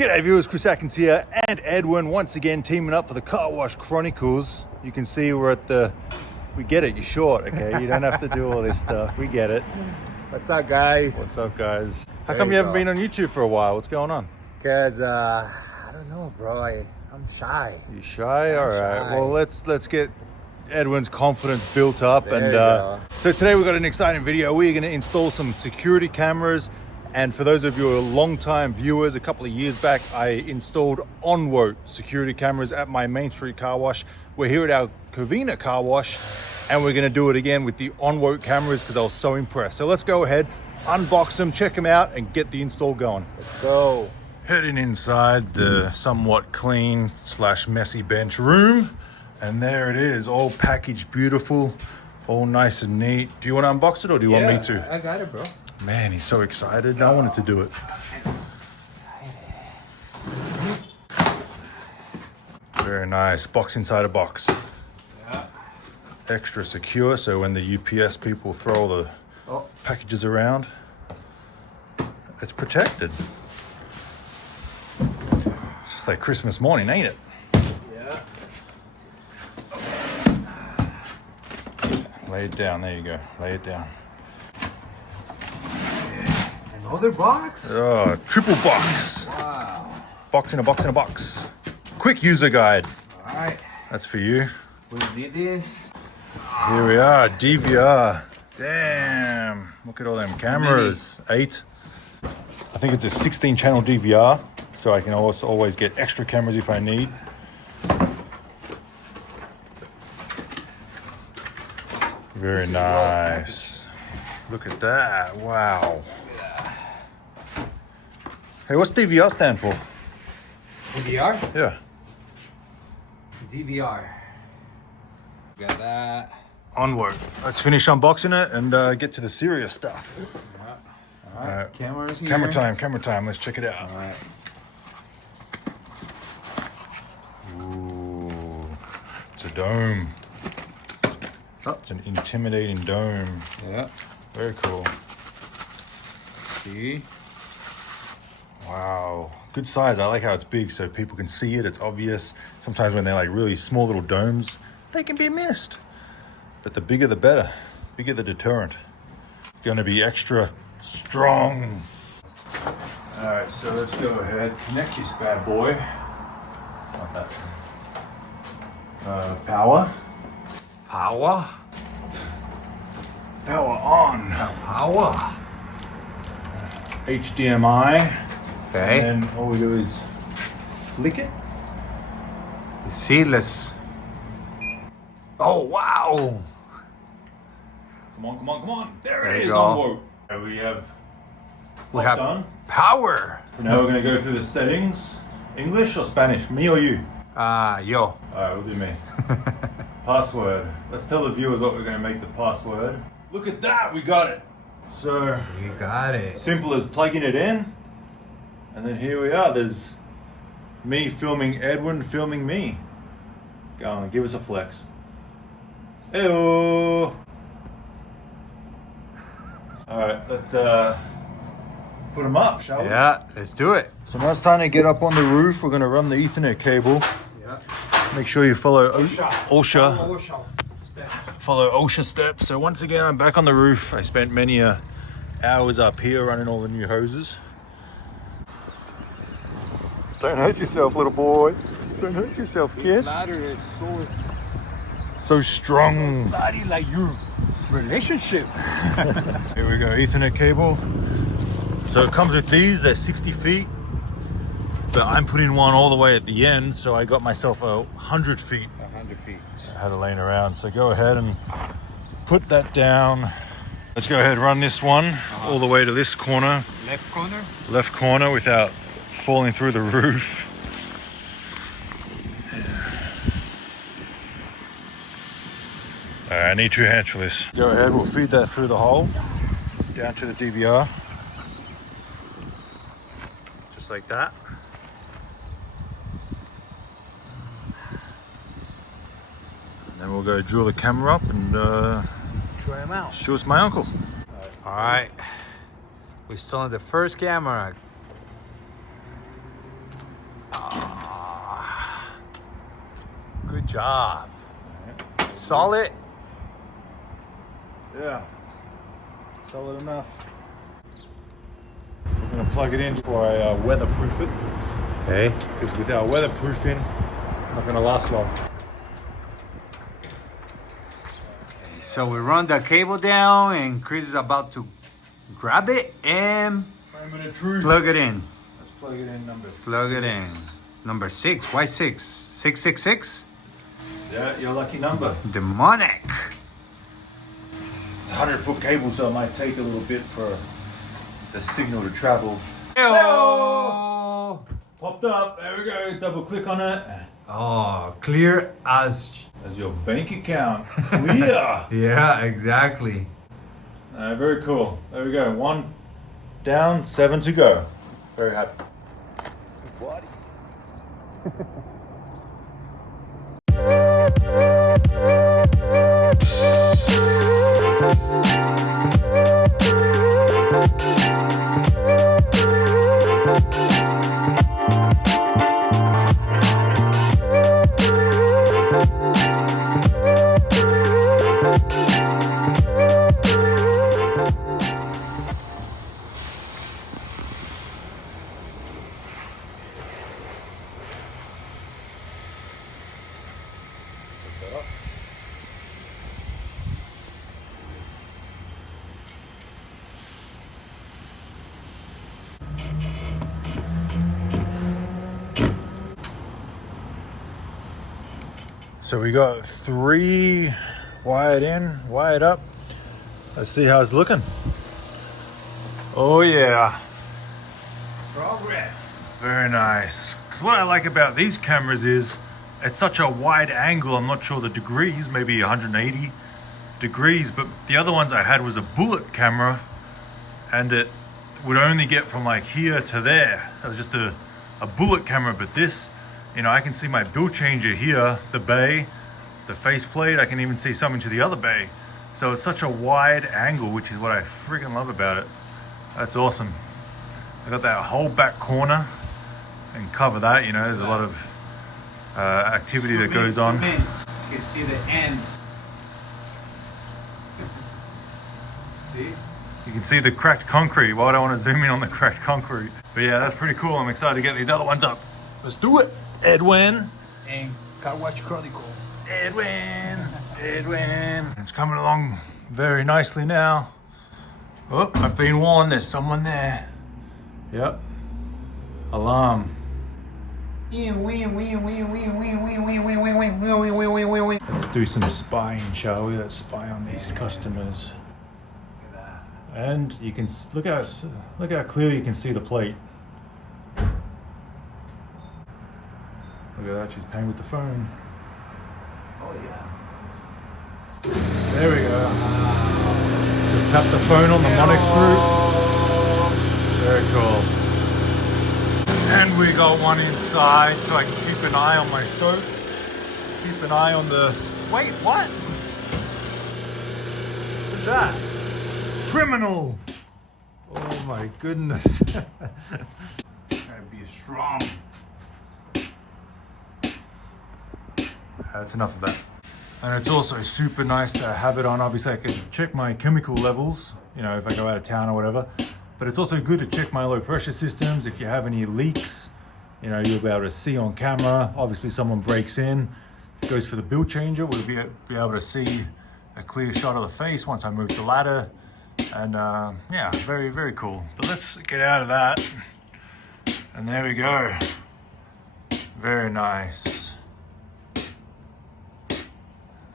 G'day viewers, Chris Atkins here and Edwin once again teaming up for the Car Wash Chronicles. You can see we're at the, we get it, you're short, okay? You don't have to do all this stuff, we get it. What's up, guys? What's up, guys? How come you haven't been on YouTube for a while? What's going on? Because, I don't know, bro. I'm shy. You shy? All right. Shy. Well, let's get Edwin's confidence built up. There And you go. so today we've got an exciting video. We're going to install some security cameras. And for those of you who are long-time viewers, a couple of years back, I installed ONWOTE security cameras at my Main Street car wash. We're here at our Covina car wash, and we're gonna do it again with the ONWOTE cameras because I was so impressed. So let's go ahead, unbox them, check them out, and get the install going. Let's go. Heading inside the somewhat clean / messy bench room. And there it is, all packaged beautiful, all nice and neat. Do you want to unbox it or do you want me to? I got it, bro. Man, he's so excited. I wanted to do it. Very nice. Box inside a box. Yeah. Extra secure, so when the UPS people throw all the packages around, it's protected. It's just like Christmas morning, ain't it? Yeah. Lay it down. There you go. Lay it down. Another box? Oh, triple box. Wow. Box in a box in a box. Quick user guide. All right. That's for you. We did this. Here we are, DVR. Damn, look at all them cameras. 8. I think it's a 16 channel DVR, so I can also always get extra cameras if I need. Very nice. Look at that, wow. Hey, what's DVR stand for? DVR? Yeah. DVR. Got that. ONWOTE. Let's finish unboxing it and get to the serious stuff. All right. Cameras here. Camera time. Let's check it out. All right. Ooh, it's a dome. Oh. It's an intimidating dome. Yeah. Very cool. See? Wow. Good size. I like how it's big so people can see it. It's obvious. Sometimes when they're like really small little domes, they can be missed. But the bigger the better. Bigger the deterrent. It's going to be extra strong. All right, so let's go ahead. Connect this bad boy. Not that. Power. Power. Power on. Power. HDMI. Okay. And then all we do is flick it. Seedless. Oh, wow. Come on. There There it you is, go. ONWOTE. And we have done. Power. So now we're going to go through the settings. English or Spanish? Me or you? Yo. All right, we'll do me. Password. Let's tell the viewers what we're going to make the password. Look at that, we got it. So You got it. simple as plugging it in. And then here we are. There's me filming Edwin, filming me. Go on, give us a flex. Eyo. All right, let's put them up, shall we? Yeah, let's do it. So now it's time to get up on the roof. We're going to run the Ethernet cable. Yeah. Make sure you follow OSHA. Steps. Follow OSHA steps. So once again, I'm back on the roof. I spent many hours up here running all the new hoses. Don't hurt yourself, little boy. Don't hurt yourself, kid. Ladder is So strong. sturdy like your relationship. Here we go, Ethernet cable. So it comes with these, they're 60 feet. But I'm putting one all the way at the end, so I got myself 100 feet. 100 feet. I had it laying around, so go ahead and put that down. Let's go ahead and run this one all the way to this corner. Left corner. Left corner without falling through the roof. All right, I need 2 hands for this. Go ahead, we'll feed that through the hole, down to the DVR. Just like that. And then we'll go drill the camera up and Try him out. show us my uncle. All right. We still on the first camera. job. Solid. Yeah, solid enough. We're gonna plug it in before I weatherproof it. Okay. Because without weatherproofing, not gonna last long. So we run the cable down and Chris is about to grab it and Moment of truth. plug it in. Let's plug it in number 6. Plug it in. Number 6. Why 6? 666? Yeah, your lucky number. Demonic. It's a 100-foot cable, so it might take a little bit for the signal to travel. Hello. Popped up, there we go, double click on it. Oh, clear as... As your bank account, clear. Yeah, exactly. Very cool, there we go, 1 down, 7 to go. Very happy. Buddy. So we got 3 wired in, wired up. Let's see how it's looking. Oh yeah. Progress. Very nice. Because what I like about these cameras is it's such a wide angle. I'm not sure the degrees, maybe 180 degrees, but the other ones I had was a bullet camera and it would only get from like here to there. It was just a bullet camera, but this, you know, I can see my bill changer here, the bay, the faceplate. I can even see something to the other bay. So it's such a wide angle, which is what I freaking love about it. That's awesome. I got that whole back corner and cover that, you know, there's a lot of activity that goes on. You can see the ends. See? You can see the cracked concrete. Why would I want to zoom in on the cracked concrete? But yeah, that's pretty cool. I'm excited to get these other ones up. Let's do it, Edwin. And Car Wash Chronicles. Edwin. It's coming along very nicely now. Oh, I've been warned, there's someone there. Yep. Alarm. Let's do some spying, shall we? Let's spy on these customers. And you can look how clearly you can see the plate. Look at that, she's paying with the phone. Oh yeah. There we go. Just tap the phone on the MONEXgroup. Very cool. And we got one inside so I can keep an eye on my soap. Keep an eye on the... Wait, what? What's that? Criminal! Oh my goodness. Gotta be strong. That's enough of that. And it's also super nice to have it on. Obviously I can check my chemical levels, you know, if I go out of town or whatever. But it's also good to check my low pressure systems. If you have any leaks, you know, you'll be able to see on camera. Obviously someone breaks in, goes for the bill changer, we'll be able to see a clear shot of the face once I move the ladder. And yeah, very, very cool. But let's get out of that. And there we go. Very nice.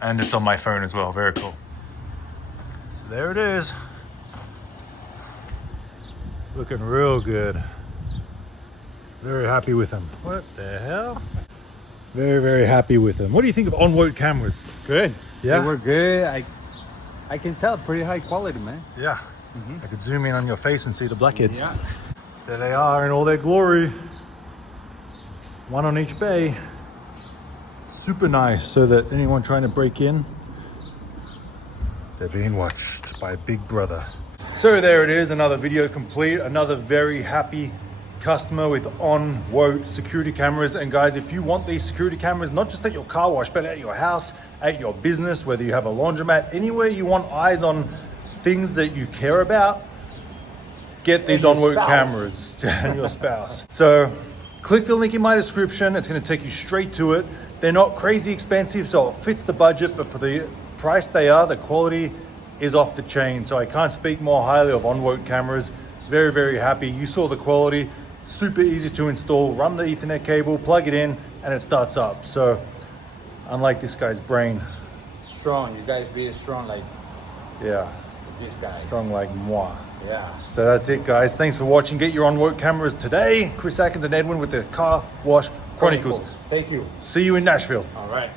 And it's on my phone as well, very cool. So there it is. Looking real good. Very happy with them. What the hell? Very, very happy with them. What do you think of ONWOTE cameras? Good. Yeah? They were good. I can tell, pretty high quality, man. Yeah. I could zoom in on your face and see the blackheads. Yeah. There they are in all their glory. One on each bay. Super nice, so that anyone trying to break in, they're being watched by Big Brother. So there it is, another video complete, another very happy customer with ONWOTE security cameras. And guys, if you want these security cameras, not just at your car wash, but at your house, at your business, whether you have a laundromat, anywhere you want eyes on things that you care about, get these ONWOTE cameras and your spouse. So click the link in my description. It's going to take you straight to it. They're not crazy expensive, so it fits the budget, but for the price they are, the quality is off the chain. So I can't speak more highly of ONWOTE cameras. Very, very happy. You saw the quality, super easy to install. Run the Ethernet cable, plug it in, and it starts up. So unlike this guy's brain. Strong. You guys be strong like this guy. Strong like moi. Yeah. So that's it, guys. Thanks for watching. Get your ONWOTE cameras today. Chris Atkins and Edwin with the Car Wash Chronicles. Thank you. See you in Nashville. All right.